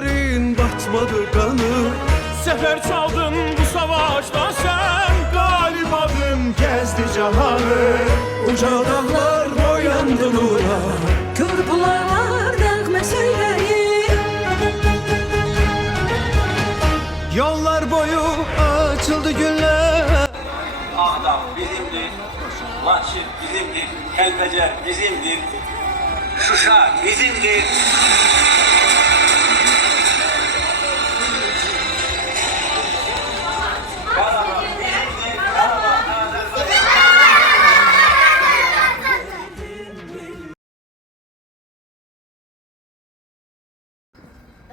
şehitlerin batmadı kanı. Sefer çaldın bu savaşta sen, Galip adım gezdi cahanı. Uca dağlar boyandı nura. Körpüler nəğmə söyləyir. Yollar boyu açıldı günler. Ağdam bizimdir, Laçin bizimdir, Kəlbəcər bizimdir, Şuşa bizimdir. Qarabağ bizimdir, Qarabağ Azərbaycan.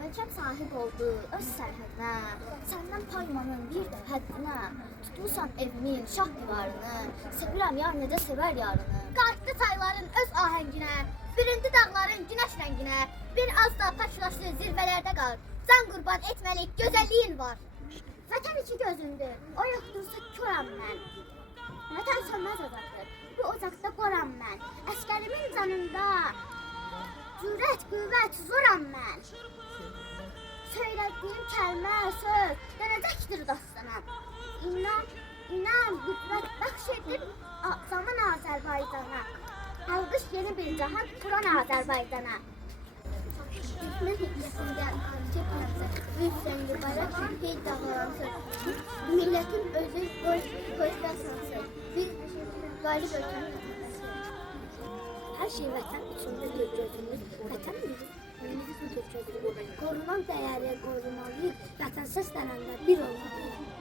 Ölkəm sahib oldu öz sərhədinə, səndən paymanın bir də həddinə. Tutmusan evimin şah divarını, sevirəm yar necə sevər yarını. Qalxdı çayların öz ahənginə, büründü dağların günəş rənginə. Bir az da paçlaşdı zirvələrdə qal, can qurban etməlik gözəlliyin var. Vətən iki gözündür, o yoxdursa köram mən. Vətən sönməz ocaqdır, bu ocaqda qoram mən. Əskərimin canında cürət, qüvvət, zoram mən. Söylədiyim kəlmə, söz dönəcəkdir dostana. İnan, qüvvət bəxş edib zaman Azərbaycana. Alqış yeni bir cahan kuran Azərbaycana. İsmin hikməsində arşiv mənzər, üç rəngi bayraq, hey dağlansın. Millətin özü qoydasansın. Biz qalib ölkənin vətəndaşı. Hər şey vətən içindədir gözümüz, vətən millimiz gözümüz. Qorunan dəyəri qorumalıyıq, vətən səslənəndə bir olmalıyıq.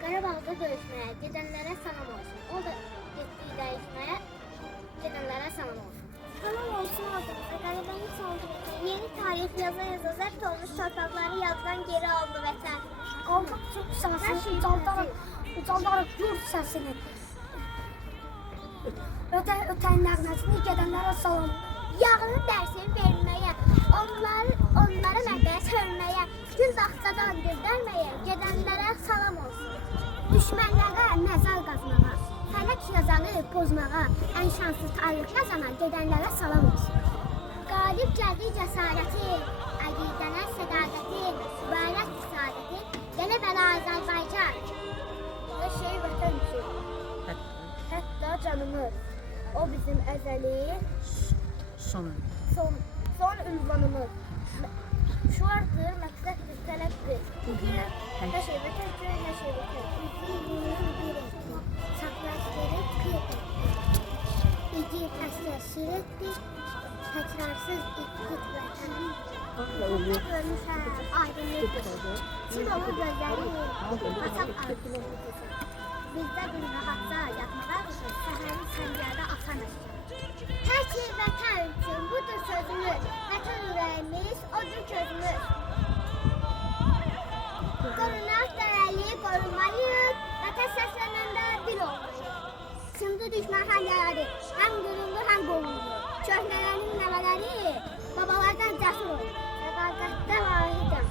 Qarabağda döyüşməyə gedənlərə salam olsun. O da getdiyi dəyişməyə gedənlərə salam olsun. Salam olsun ordumuza, qələbəni çaldı vətən. Yeni tarix yaza zəbt olmuş torpaqları yazdan geri aldı vətən. Qalmaq çox səsini, ucaldarıq yurt səsini. Ötən nəğməsini gedənlərə salam. Yağını dərsini verməyə, onları mənbəyə sörməyə, gül baxtadan göndərməyə, gedənlərə salam olsun. Düşmənlərə məzar qazmağa, fələk yazanı pozmağa, ən şanslı tarix yazana, gedənlərə salam olsun. Qalib gəldi cəsarəti, əqidənə sədaqəti, mübarək isadəti, yenə bəla Azərbaycan. Hər şey vətən üçün, hətta canımız, o bizim əzəli, son ünvanımız. Şuardır, məqsəddir, tələbdir. Hər şey vətən üçün, hər şey vətən. Bir etdi, çaprazları qıyıb. İgid əsər şiretdir, təkrarsız iqtid vətən. Görmüşəm, aydınlıqdır. Çin olur gözləri, açaq aydınlıqdır. Bizdə bir rahatca yatmalar, səhərin səngərdə atan əşkər. Hər şey vətən üçün, budur sözümüz. Vətən ürəyimiz, odur közümüz. Qorunaq dəyərli, qorunmalıyıq. Vətən səslənəndə bir olmalıyıq. Şimdi düşmən həlləri, həm qürurlu, həm qovullu. Köhnələrin nəvələri, babalardan cəsur olur. Sədaqətdə vahidəm.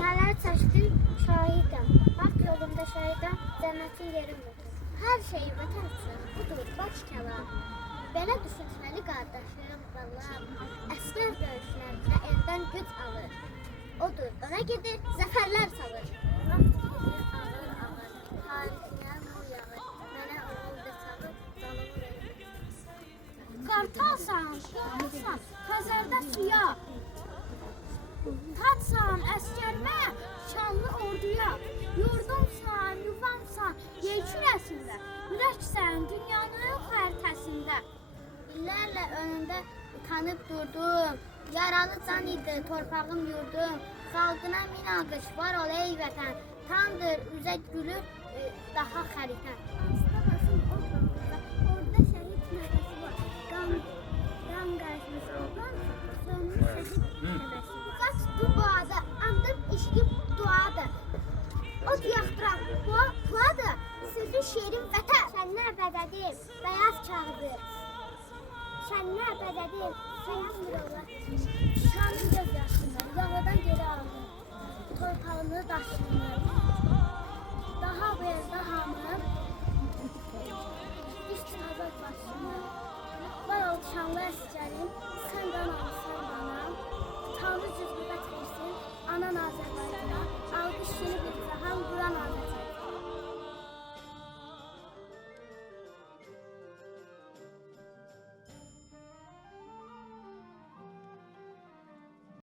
Nələr çəkdim, şahidəm. Haqq yolunda şəhidəm, cənnətin yerimdir. Hər şey vətən üçün, budur baş kəlam. Belə düşünməli qardaşım, balam. Əsgər döyüşlərində eldən güc alır. Odur, ona gedir, zəfərlər salır. Ağır, tarixiyən bu yağır. Mənə oğul desanı, dalımı verir. Qartalsan, Xəzərdə suya. Taçsan əskərmə, şanlı orduya. Yurdumsan, yuvamsan, yekün əsində. Ürəksən dünyanın xəritəsində. İllərlə önündə utanıb durdum. Yaralı can idi torpağım yurdum. Xalqına min alqış var ol ey vətən. Tamdır üzə gülür daha xəritən. Astabasın orada şəhid nəfəsi var. Qan qarşımız olan sönmüş şəhid nəfəsi var. Qaç dubada, andıb işqib duadır. Od yaxdıran puadır. Sözü şeirim vətən. Şənlər bədədir, bəyaz kağıdır. Şənlər bədədir, bəyaz mürəvvət.